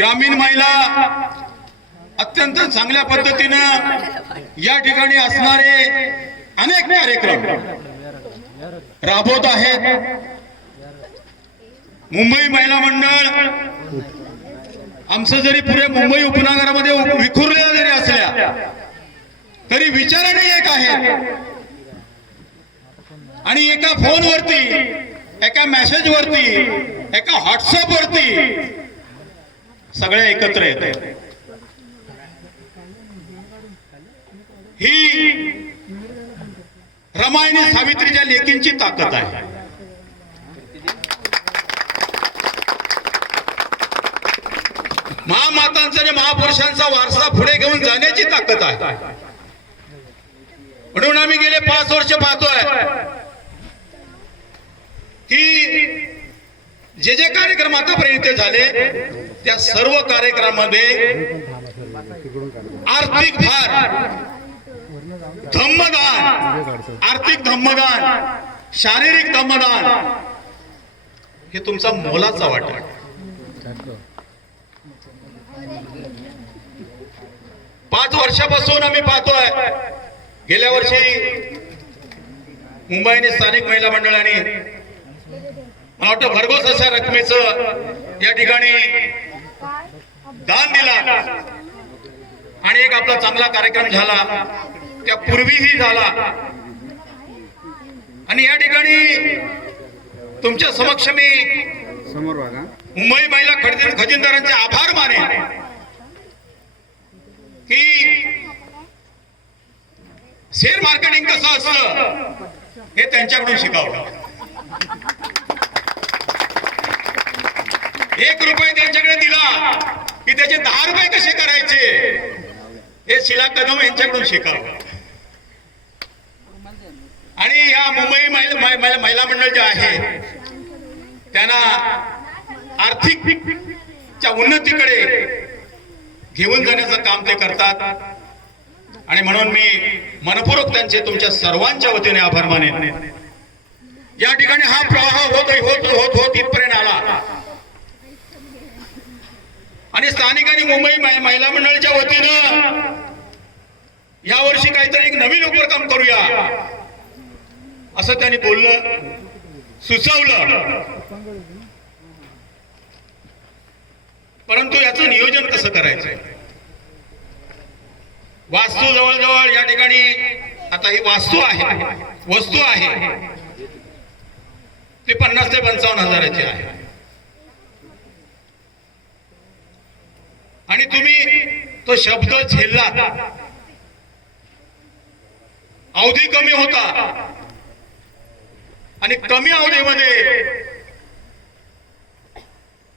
ग्रामीण महिला अत्यंत चांगल्या पद्धतीनं या ठिकाणी असणारे अनेक कार्यक्रम राबवत आहेत। मुंबई महिला मंडळ आमचं जरी पुरे मुंबई उपनगरामध्ये विखुरलेलं जरी असल्या तरी विचाराने एक आहे आणि एका फोनवरती, एका मेसेज वरती, एका व्हॉट्सअप वरती सगळे एकत्र येतात। ही रमाईनी सावित्रीच्या लेकींची ताकद आहे। महामातांचा आणि महापुरुषांचा वारसा पुढे घेऊन जाण्याची ताकद आहे। म्हणून आम्ही गेले 5 वर्ष पाहतोय की जे जे कार्यक्रम आतापर्यंत झाले त्या सर्व कार्यक्रमामध्ये आर्थिक भार, धम्मदान, आर्थिक धम्मदान, शारीरिक धम्मदान हे तुमचा मोलाचा वाटा। 5 वर्षापासून आम्ही पाहतोय, गेल्या वर्षी मुंबईने स्थानिक महिला मंडळाने मला वाटतं भरघोस अशा रकमेचं या ठिकाणी दान दिला आणि एक आपला चांगला कार्यक्रम झाला, त्यापूर्वीही झाला आणि या ठिकाणी तुमच्या समक्ष मी मुंबई महिला खजिनदारांचे आभार मानेन की शेअर मार्केटिंग कसं असतं हे त्यांच्याकडून शिकावं। 1 रुपये त्यांच्याकडे दिला की त्याचे 10 रुपये कसे करायचे हे शिला कदम यांच्याकडून शिकावं। आणि या मुंबई महिला मंडळ जे आहे त्यांना आर्थिकच्या उन्नतीकडे घेऊन जाण्याचं काम ते करतात आणि म्हणून मी मनपूर्वक त्यांचे तुमच्या सर्वांच्या वतीने आभार मानेन। या ठिकाणी हा प्रवाह होत इथपर्यंत आला आणि स्थानिक आणि मुंबई महिला मंडळाच्या वतीनं या वर्षी काहीतरी एक नवीन उपक्रम करूया असं त्यांनी बोललं, सुचवलं, परंतु याचं नियोजन कसं करायचं? वास्तू जवळजवळ या ठिकाणी आता ही वास्तू आहे, वस्तू आहे ती 50 ते 55 हजाराची आहे आणि तुम्ही तो शब्द झेलला, अवधी कमी होता आणि कमी अवधीमध्ये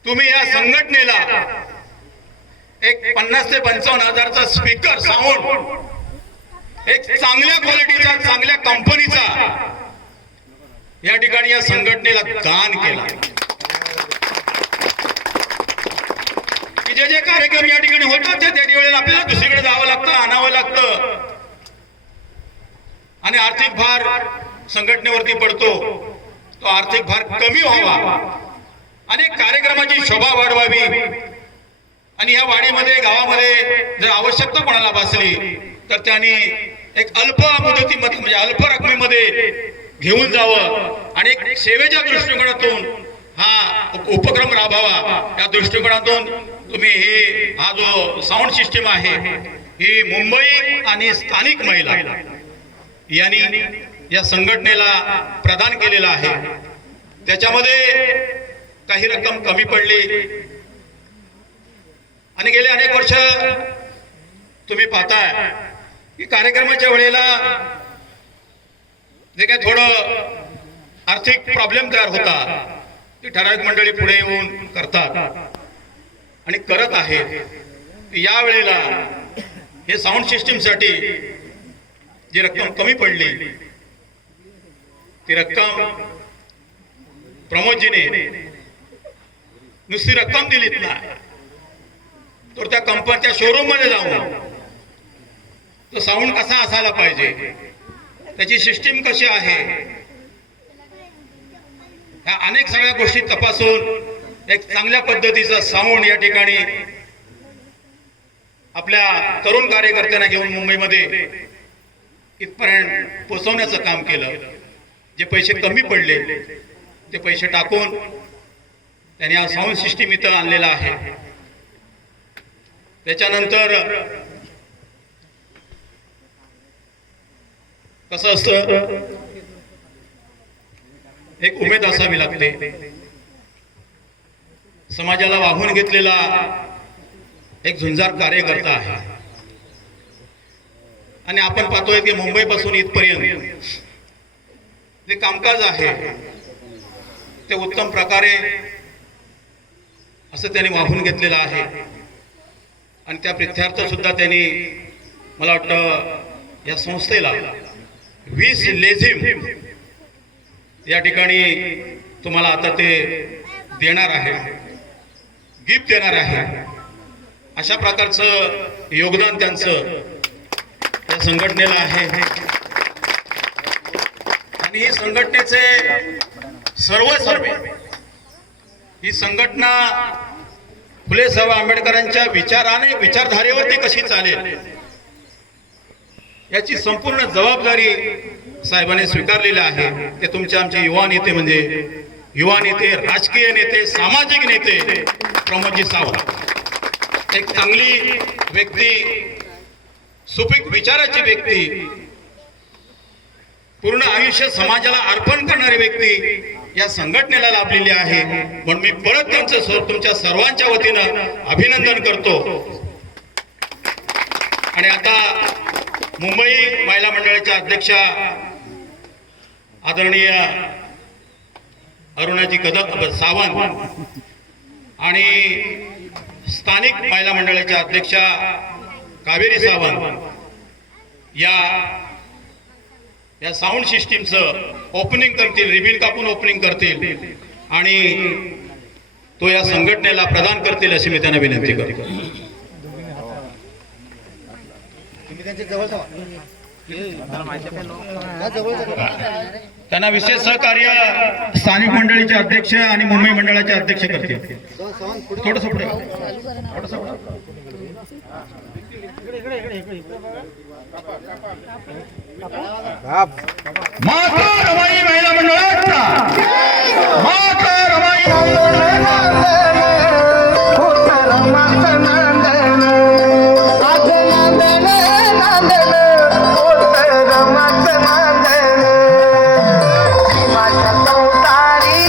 तुम्ही या संघटनेला एक 50 ते 55 हजारचा स्पीकर साऊंड एक चांगल्या क्वालिटीचा, चांगल्या कंपनीचा या ठिकाणी या संघटनेला दान केला की जे जे कार्यक्रम या ठिकाणी होतात त्या वेळेला आपल्याला दुसरीकडे जावं लागतं, आणावं लागतं आणि आर्थिक भार संघटनेवरती पडतो। तो आर्थिक भार कमी व्हावा आणि कार्यक्रमाची शोभा वाढवावी आणि या वाडीमध्ये, गावामध्ये जर आवश्यकता कोणाला भासली तर त्यांनी एक अल्प मुदतीमध्ये म्हणजे अल्प रकमेमध्ये घेऊन जावं आणि एक सेवेच्या दृष्टिकोनातून हा उपक्रम राबवावा। या दृष्टिकोनातून तुम्ही हा जो साऊंड सिस्टीम आहे ही मुंबई आणि स्थानिक महिला यांनी या संघटनेला प्रदान केलेला आहे। त्याच्यामध्ये काही रक्कम कमी पडली आणि गेले अनेक वर्ष तुम्ही पाहताय की कार्यक्रमाच्या वेळेला जे काही थोडं आर्थिक प्रॉब्लेम तयार होता ती ठराविक मंडळी पुढे येऊन करतात आणि करत आहेत। या वेळेला हे साऊंड सिस्टीमसाठी जी रक्कम कमी पडली ती रक्कम प्रमोदजीने नुसती रक्कम दिलीत ना, तर त्या कंपनीच्या शोरूम मध्ये जाऊन तो साऊंड कसा असायला पाहिजे, त्याची सिस्टीम कशी आहे, ह्या अनेक सगळ्या गोष्टी तपासून एक चांगल्या पद्धतीचा साऊंड या ठिकाणी आपल्या तरुण कार्यकर्त्यांना घेऊन मुंबईमध्ये इथपर्यंत पोहोचवण्याचं काम केलं. जे पैसे कमी पडले ते पैसे टाकून त्यांनी हा साऊंड सिस्टीम इथं आणलेला आहे. त्याच्यानंतर कसं असतं, एक उमेद असावी लागते. समाजाला वाहून घेतलेला एक झुंजार कार्यकर्ता आहे आणि आपण पाहतोय की मुंबईपासून इथपर्यंत जे कामकाज आहे ते उत्तम प्रकारे असं त्यांनी वाहून घेतलेलं आहे. आणि त्या प्रित्यार्थ सुद्धा त्यांनी मला वाटतं या संस्थेला 20 लेझिम या ठिकाणी तुम्हाला आता ते देणार आहे, गिफ्ट देणार आहे. अशा प्रकारचं योगदान त्यांचं या संघटनेला आहे. आणि ही संघटनेचे सर्व ही संघटना फुले साहेब आंबेडकरांच्या विचारधारेवरती कशी चालेल याची संपूर्ण जबाबदारी साहेबांनी स्वीकारलेली आहे. ते तुमचे आमचे युवा नेते म्हणजे युवा नेते, राजकीय नेते, सामाजिक नेते प्रमोदजी सावंत, एक चांगली व्यक्ती, सुपीक विचाराची व्यक्ती, पूर्ण आयुष्य समाजाला अर्पण करणारी व्यक्ती या संघटनेला लाभलेली आहे. म्हणून मी परत त्यांचं तुमच्या सर्वांच्या वतीनं अभिनंदन करतो. आणि आता मुंबई महिला मंडळाच्या अध्यक्षा आदरणीय अरुणाजी कदम सावंत आणि स्थानिक महिला मंडळाच्या अध्यक्षा कावेरी सावंत या साऊंड सिस्टीमचं ओपनिंग करतील, रिबीन कापून ओपनिंग करतील आणि तो या संघटनेला प्रदान करतील अशी मी त्यांना विनंती करतो. त्यांना विशेष सहकार्य स्थानिक मंडळीचे अध्यक्ष आणि मुंबई मंडळाचे अध्यक्ष करतील. थोडंसं पुढे माता रमाई महिला मंडळाचा माता रमाई माझ्या संसारी